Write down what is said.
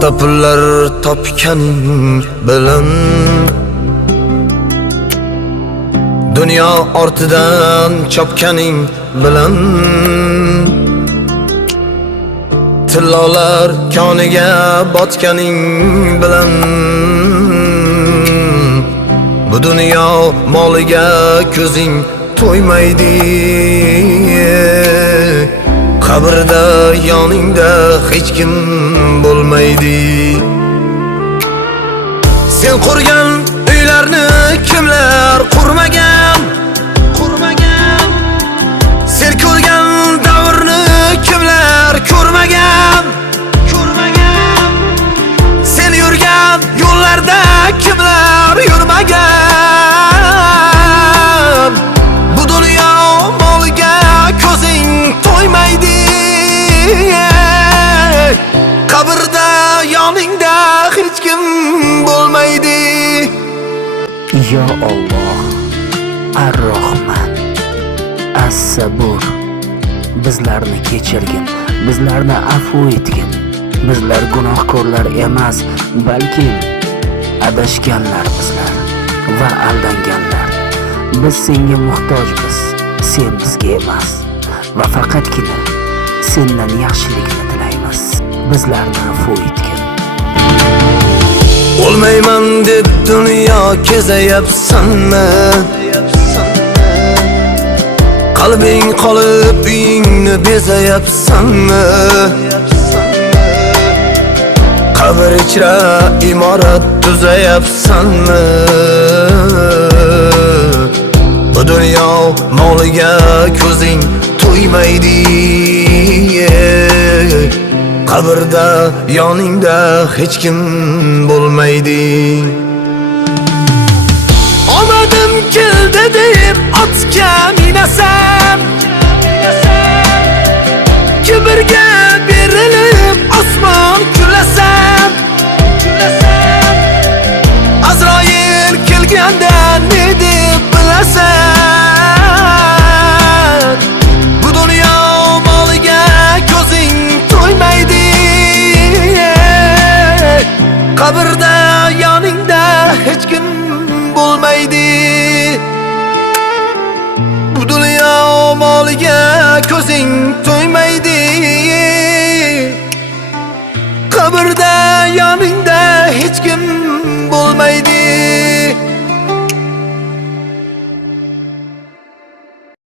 Asta pullar topganing bilan dunyo ortidan chopganing bilan tillolar koniga botganing bilan bu dunyo moliga ko'zing to'ymaydi. Qabrda yoningda hech kim bo'lmaydi. Sen qurgan uylarni kimlar qurmagan? Sen ko'rgan davrni kimlar ko'rmagan? Sen yurgan yo'llarda kimlar yurmagan? Bu dunyo moliga ko'zing to'ymaydi. Qabrda yoningda hech kim bo'lmaydi. Ya Alloh, Ar-Rahman, As-Sabur, bizlarni kechirgin, bizlarni afv etgin. Bizlar gunohkorlar emas, balki adashganlar bizlar va aldanganlar. Biz senga muhtojmiz, sen bizga emas va faqatgina sendan yaxshilikni tilaymiz. Bizlarni afv etgin. Olmayman deb dunyo kezayapsanmi? Qalbing qolib uyingni bezayapsanmi? Qabr ichra imorat tuzayapsanmi? Bu dunyo moliga ko'zing to'ymaydi. Qabrda yoningda hech kim bo'lmaydi. Omadim keldi deb otga minasan, kibrga berilib osmon kulasan. Azroil kelganda ne deb bilasan? Bu dunyo moliga ko'zing to'ymaydi. Qabrda yoningda hech kim bo'lmaydi. Bu dunyo moliga ko'zing to'ymaydi. Qabrda yoning